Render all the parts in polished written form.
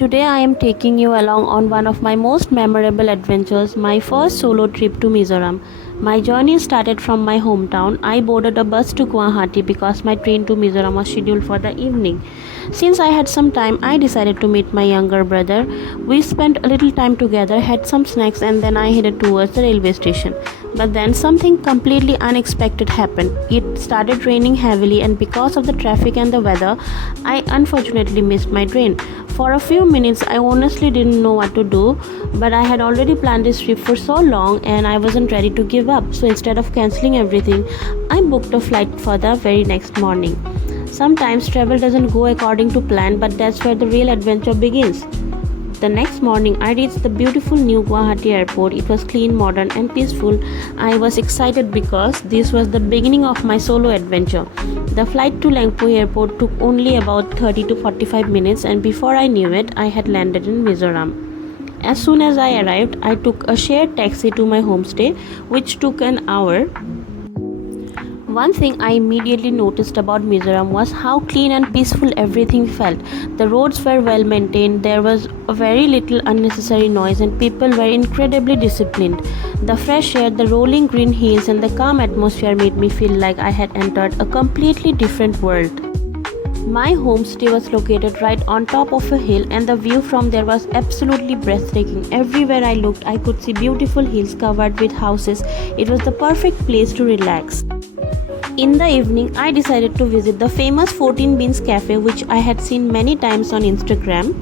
Today I am taking you along on one of my most memorable adventures, my first solo trip to Mizoram. My journey started from my hometown. I boarded a bus to Guwahati because my train to Mizoram was scheduled for the evening. Since I had some time, I decided to meet my younger brother. We spent a little time together, had some snacks, and then I headed towards the railway station. But then something completely unexpected happened. It started raining heavily, and because of the traffic and the weather, I unfortunately missed my train. For a few minutes, I honestly didn't know what to do, but I had already planned this trip for so long and I wasn't ready to give up. So instead of cancelling everything, I booked a flight for the very next morning. Sometimes travel doesn't go according to plan, but that's where the real adventure begins. The next morning, I reached the beautiful new Guwahati airport. It was clean, modern, and peaceful. I was excited because this was the beginning of my solo adventure. The flight to Lengpui Airport took only about 30 to 45 minutes, and before I knew it, I had landed in Mizoram. As soon as I arrived, I took a shared taxi to my homestay, which took an hour. One thing I immediately noticed about Mizoram was how clean and peaceful everything felt. The roads were well maintained, there was very little unnecessary noise, and people were incredibly disciplined. The fresh air, the rolling green hills, and the calm atmosphere made me feel like I had entered a completely different world. My homestay was located right on top of a hill, and the view from there was absolutely breathtaking. Everywhere I looked, I could see beautiful hills covered with houses. It was the perfect place to relax. In the evening, I decided to visit the famous 14 Beans Café, which I had seen many times on Instagram.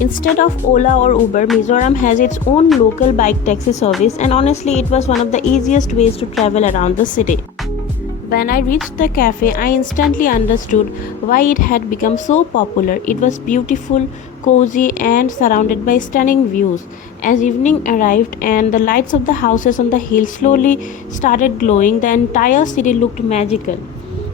Instead of Ola or Uber, Mizoram has its own local bike taxi service, and honestly, it was one of the easiest ways to travel around the city. When I reached the cafe, I instantly understood why it had become so popular. It was beautiful, cozy, and surrounded by stunning views. As evening arrived and the lights of the houses on the hill slowly started glowing, the entire city looked magical.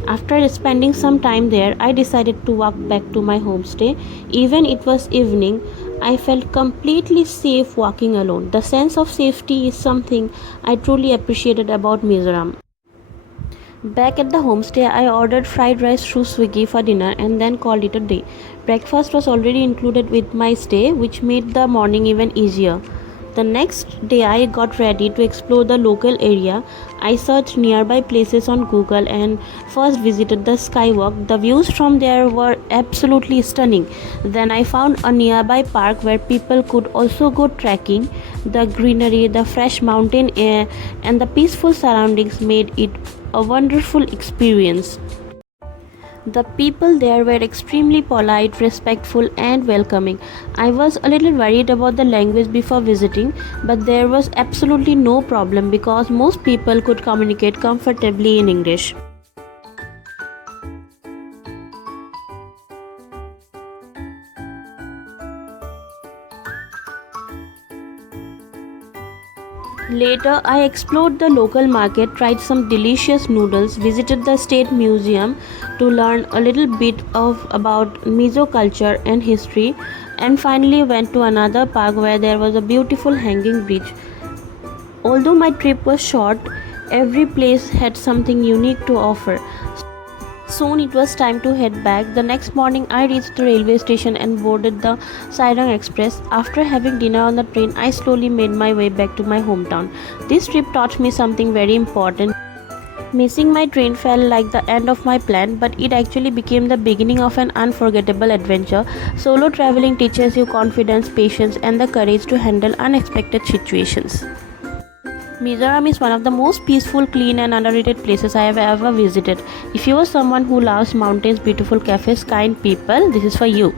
After spending some time there, I decided to walk back to my homestay. Even it was evening, I felt completely safe walking alone. The sense of safety is something I truly appreciated about Mizoram. Back at the homestay, I ordered fried rice through Swiggy for dinner and then called it a day. Breakfast was already included with my stay, which made the morning even easier. The next day, I got ready to explore the local area. I searched nearby places on Google and first visited the skywalk. The views from there were absolutely stunning. Then I found a nearby park where people could also go trekking. The greenery, the fresh mountain air, and the peaceful surroundings made it a wonderful experience. The people there were extremely polite, respectful, and welcoming. I was a little worried about the language before visiting, but there was absolutely no problem because most people could communicate comfortably in English. Later, I explored the local market, tried some delicious noodles, visited the state museum to learn a little bit about Mizo culture and history, and finally went to another park where there was a beautiful hanging bridge. Although my trip was short, every place had something unique to offer. Soon it was time to head back. The next morning, I reached the railway station and boarded the Sairang Express. After having dinner on the train, I slowly made my way back to my hometown. This trip taught me something very important. Missing my train felt like the end of my plan, but it actually became the beginning of an unforgettable adventure. Solo traveling teaches you confidence, patience, and the courage to handle unexpected situations. Mizoram is one of the most peaceful, clean, and underrated places I have ever visited. If you are someone who loves mountains, beautiful cafes, kind people, this is for you.